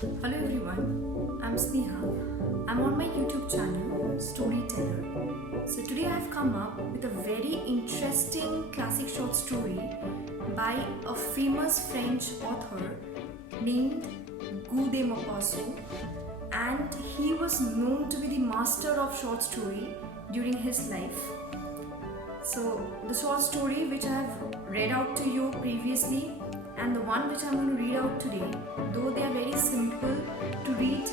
Hello everyone, I'm Sneha. I'm on my YouTube channel, Storyteller. So today I've come up with a very interesting classic short story by a famous French author named Guy de Maupassant, and he was known to be the master of short story during his life. So the short story which I have read out to you previously and the one which I'm going to read out today, though they are very simple to read,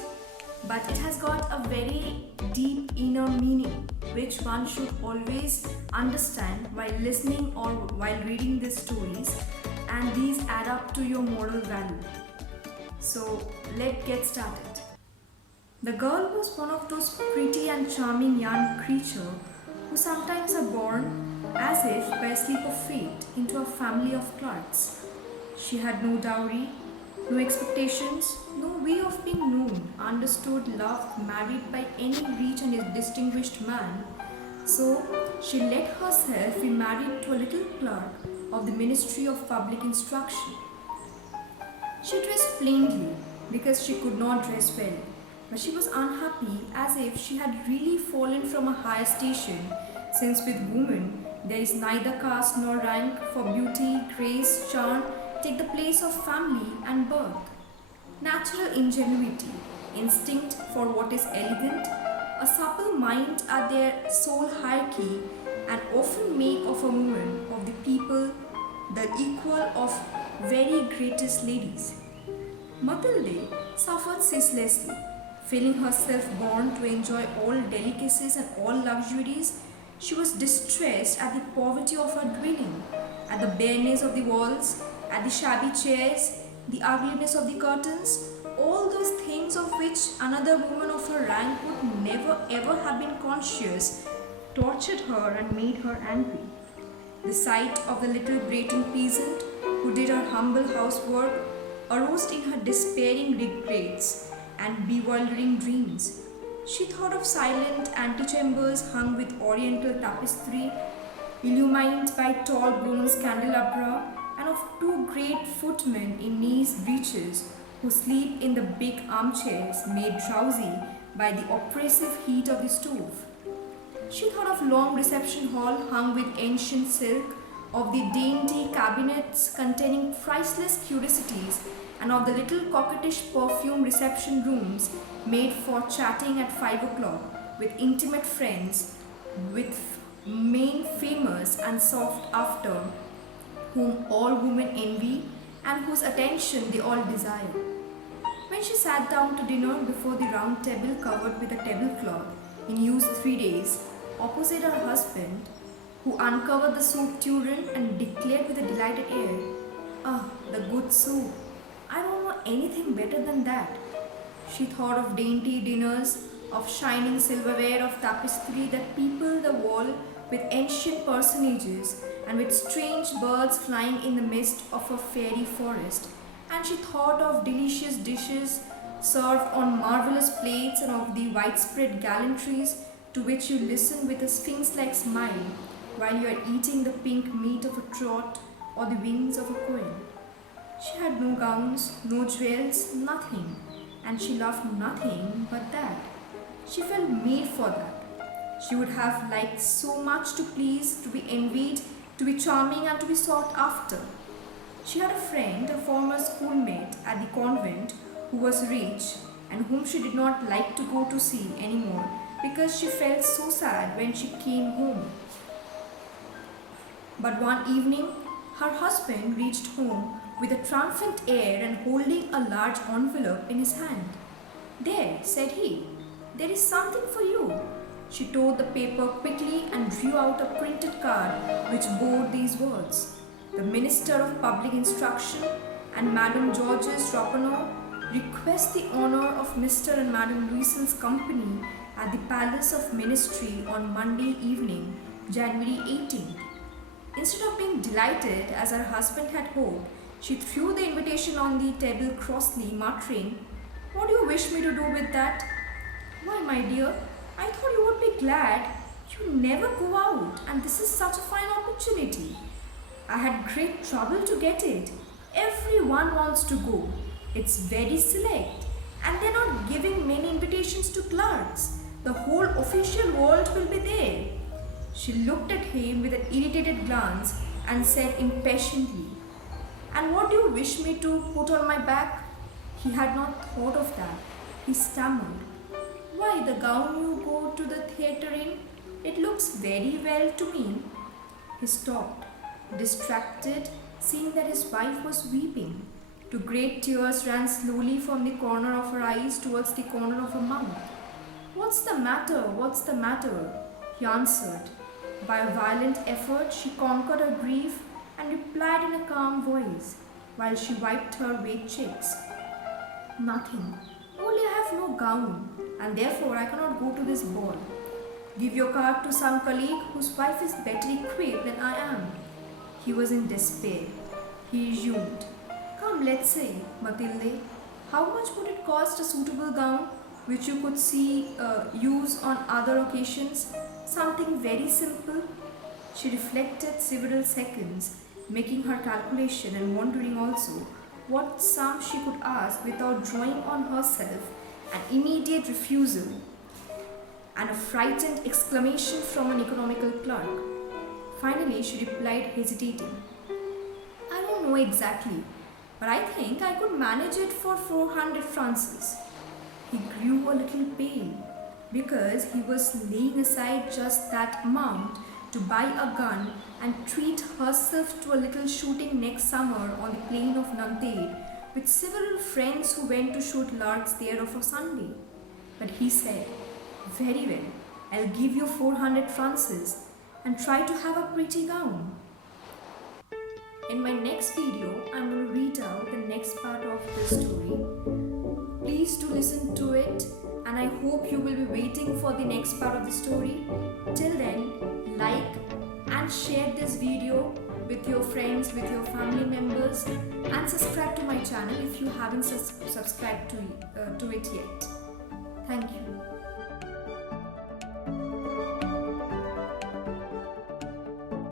but it has got a very deep inner meaning which one should always understand while listening or while reading these stories, and these add up to your moral value. So let's get started. The girl was one of those pretty and charming young creatures who sometimes are born as if by a slip of fate into a family of clerks. She had no dowry, no expectations, no way of being known, understood, loved, married by any rich and distinguished man. So she let herself be married to a little clerk of the Ministry of Public Instruction. She dressed plainly because she could not dress well, but she was unhappy as if she had really fallen from a higher station, since with women there is neither caste nor rank, for beauty, grace, charm take the place of family and birth. Natural ingenuity, instinct for what is elegant, a supple mind are their sole hierarchy, and often make of a woman of the people the equal of very greatest ladies. Mathilde suffered ceaselessly, feeling herself born to enjoy all delicacies and all luxuries. She was distressed at the poverty of her dwelling, at the bareness of the walls, at the shabby chairs, the ugliness of the curtains, all those things of which another woman of her rank would never ever have been conscious, tortured her and made her angry. The sight of the little Breton peasant who did her humble housework aroused in her despairing regrets and bewildering dreams. She thought of silent antechambers hung with oriental tapestry, illumined by tall bronze candelabra, and of two great footmen in knee breeches who sleep in the big armchairs made drowsy by the oppressive heat of the stove. She thought of long reception hall hung with ancient silk, of the dainty cabinets containing priceless curiosities, and of the little coquettish perfume reception rooms made for chatting at 5 o'clock with intimate friends, with main famous and sought after, whom all women envy and whose attention they all desire. When she sat down to dinner before the round table covered with a tablecloth in use 3 days, opposite her husband, who uncovered the soup tureen and declared with a delighted air, "Ah, the good soup! I don't know anything better than that." She thought of dainty dinners, of shining silverware, of tapestry that peopled the wall with ancient personages and with strange birds flying in the midst of a fairy forest. And she thought of delicious dishes served on marvelous plates and of the widespread gallantries to which you listen with a sphinx-like smile while you are eating the pink meat of a trot or the wings of a quail. She had no gowns, no jewels, nothing, and she loved nothing but that. She felt made for that. She would have liked so much to please, to be envied, to be charming, and to be sought after. She had a friend, a former schoolmate at the convent, who was rich and whom she did not like to go to see anymore because she felt so sad when she came home. But one evening, her husband reached home with a triumphant air and holding a large envelope in his hand. "There," said he, "there is something for you." She tore the paper quickly and drew out a printed card which bore these words: "The Minister of Public Instruction and Madame Georges Rappeneau request the honor of Mr. and Madame Louison's company at the Palace of Ministry on Monday evening, January 18th. Instead of being delighted as her husband had hoped, she threw the invitation on the table crossly, muttering, "What do you wish me to do with that?" "Why, my dear, I thought you would be glad. You never go out, and this is such a fine opportunity. I had great trouble to get it. Everyone wants to go. It's very select. And they're not giving many invitations to clerks. The whole official world will be there. She looked at him with an irritated glance and said impatiently, "And what do you wish me to put on my back?" He had not thought of that. He stammered, "Why, the gown you go to the theatre in? It looks very well to me." He stopped, distracted, seeing that his wife was weeping. Two great tears ran slowly from the corner of her eyes towards the corner of her mouth. "What's the matter? What's the matter?" he answered. By a violent effort, she conquered her grief and replied in a calm voice, while she wiped her wet cheeks, "Nothing. Only I have no gown, and therefore I cannot go to this ball. Give your card to some colleague whose wife is better equipped than I am." He was in despair. He resumed, "Come, let's say, Matilde, how much would it cost a suitable gown which you could use on other occasions? Something very simple." She reflected several seconds, making her calculation and wondering also what sum she could ask without drawing on herself an immediate refusal and a frightened exclamation from an economical clerk. Finally, she replied, hesitating, "I don't know exactly, but I think I could manage it for 400 francs." He grew a little pale because he was laying aside just that amount to buy a gun and treat herself to a little shooting next summer on the plain of Nanterre with several friends who went to shoot larks there of a Sunday. But he said, "Very well, I'll give you 400 francs and try to have a pretty gown." In my next video, I'm going to read out the next part of this story. Please do listen to it, and I hope you will be waiting for the next part of the story. Till then, like and share this video with your friends, with your family members, and subscribe to my channel if you haven't subscribed to it yet. Thank you.